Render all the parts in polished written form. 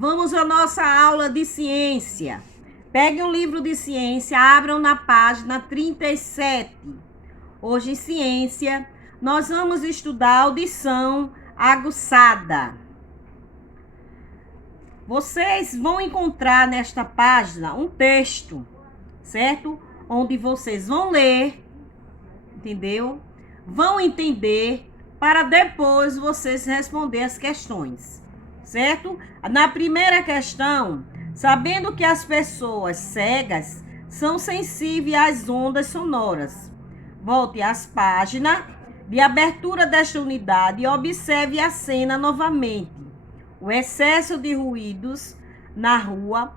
Vamos à nossa aula de ciência. Pegue um livro de ciência, abram na página 37. Hoje em ciência, nós vamos estudar audição aguçada. Vocês vão encontrar nesta página um texto, certo? Onde vocês vão ler, entendeu? Vão entender para depois vocês responder as questões, certo? Na primeira questão, sabendo que as pessoas cegas são sensíveis às ondas sonoras. Volte às páginas de abertura desta unidade e observe a cena novamente. O excesso de ruídos na rua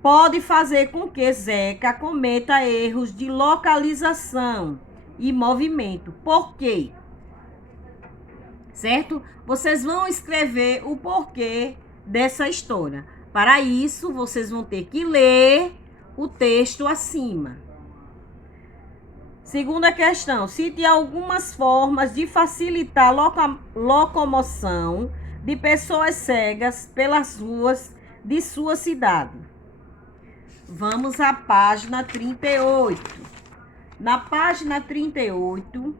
pode fazer com que Zeca cometa erros de localização e movimento. Por quê? Certo? Vocês vão escrever o porquê dessa história. Para isso, vocês vão ter que ler o texto acima. Segunda questão. Cite algumas formas de facilitar a locomoção de pessoas cegas pelas ruas de sua cidade. Vamos à página 38. Na página 38,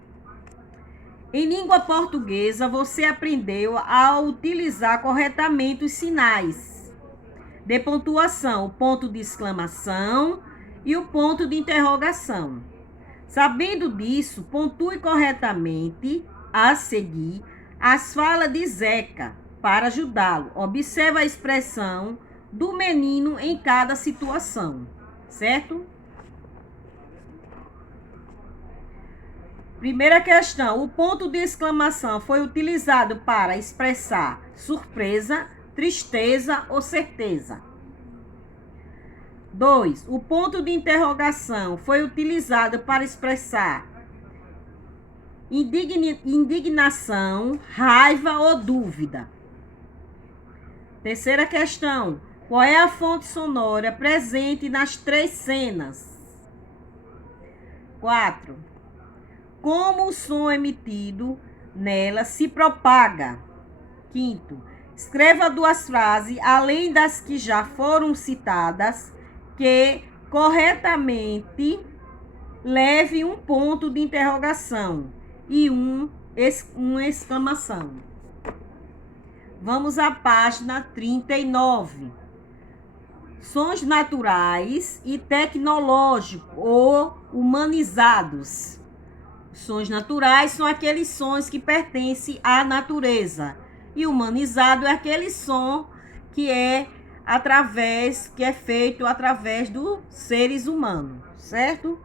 em língua portuguesa, você aprendeu a utilizar corretamente os sinais de pontuação, o ponto de exclamação e o ponto de interrogação. Sabendo disso, pontue corretamente a seguir as falas de Zeca para ajudá-lo. Observe a expressão do menino em cada situação, certo? Primeira questão. O ponto de exclamação foi utilizado para expressar surpresa, tristeza ou certeza. 2. O ponto de interrogação foi utilizado para expressar indignação, raiva ou dúvida. Terceira questão. Qual é a fonte sonora presente nas três cenas? 4. Como o som emitido nela se propaga? 5. Escreva duas frases, além das que já foram citadas, que corretamente leve um ponto de interrogação e uma exclamação. Vamos à página 39. Sons naturais e tecnológicos ou humanizados. Sons naturais são aqueles sons que pertencem à natureza. E humanizado é aquele som que é feito através dos seres humanos, certo?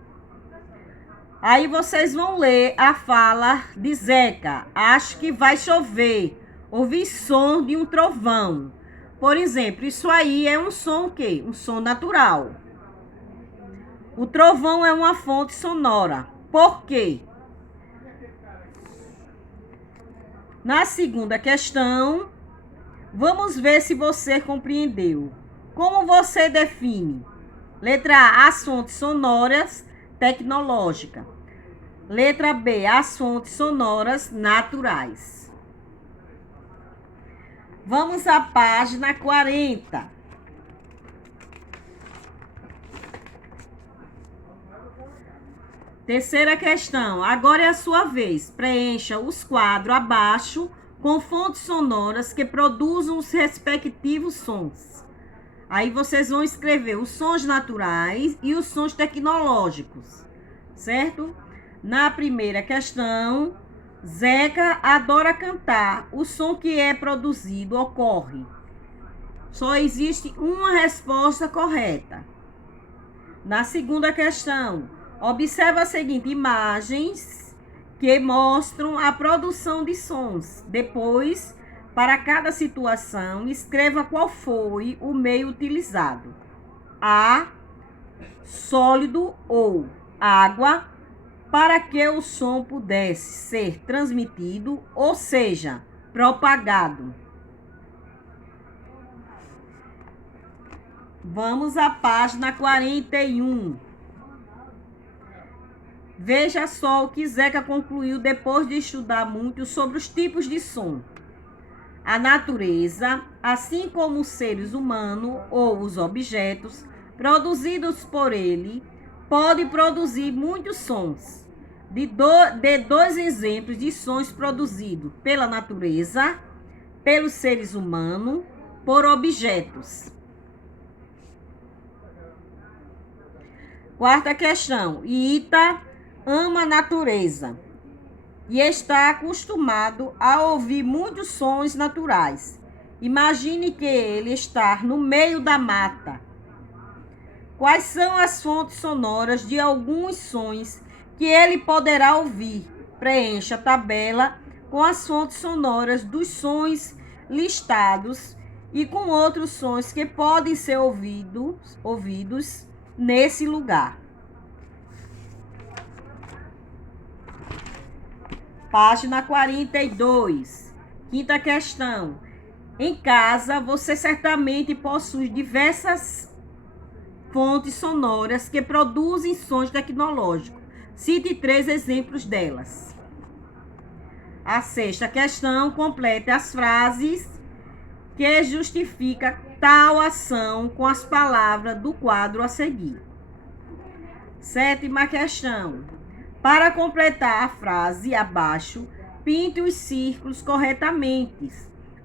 Aí vocês vão ler a fala de Zeca. Acho que vai chover. Ouvi som de um trovão. Por exemplo, isso aí é um som o quê? Um som natural. O trovão é uma fonte sonora. Por quê? Na segunda questão, vamos ver se você compreendeu. Como você define? Letra A, as fontes sonoras tecnológicas. Letra B, as fontes sonoras naturais. Vamos à página 40. Terceira questão. Agora é a sua vez. Preencha os quadros abaixo com fontes sonoras que produzam os respectivos sons. Aí vocês vão escrever os sons naturais e os sons tecnológicos, certo? Na primeira questão, Zeca adora cantar. O som que é produzido ocorre. Só existe uma resposta correta. Na segunda questão, observa as seguintes imagens que mostram a produção de sons. Depois, para cada situação, escreva qual foi o meio utilizado. A, sólido ou água, para que o som pudesse ser transmitido, ou seja, propagado. Vamos à página 41. Veja só o que Zeca concluiu depois de estudar muito sobre os tipos de som. A natureza, assim como os seres humanos ou os objetos produzidos por ele, pode produzir muitos sons. De dois exemplos de sons produzidos pela natureza, pelos seres humanos, por objetos. Quarta questão. Ita ama a natureza e está acostumado a ouvir muitos sons naturais. Imagine que ele está no meio da mata. Quais são as fontes sonoras de alguns sons que ele poderá ouvir? Preencha a tabela com as fontes sonoras dos sons listados e com outros sons que podem ser ouvidos nesse lugar. Página 42. Quinta questão. Em casa, você certamente possui diversas fontes sonoras que produzem sons tecnológicos. Cite 3 exemplos delas. A sexta questão. Complete as frases que justifica tal ação com as palavras do quadro a seguir. Sétima questão. Para completar a frase abaixo, pinte os círculos corretamente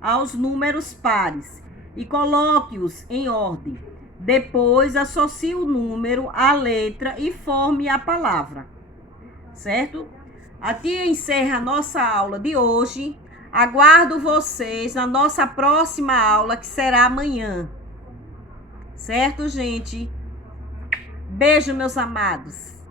aos números pares e coloque-os em ordem. Depois, associe o número à letra e forme a palavra. Certo? Aqui encerra a nossa aula de hoje. Aguardo vocês na nossa próxima aula, que será amanhã. Certo, gente? Beijo, meus amados.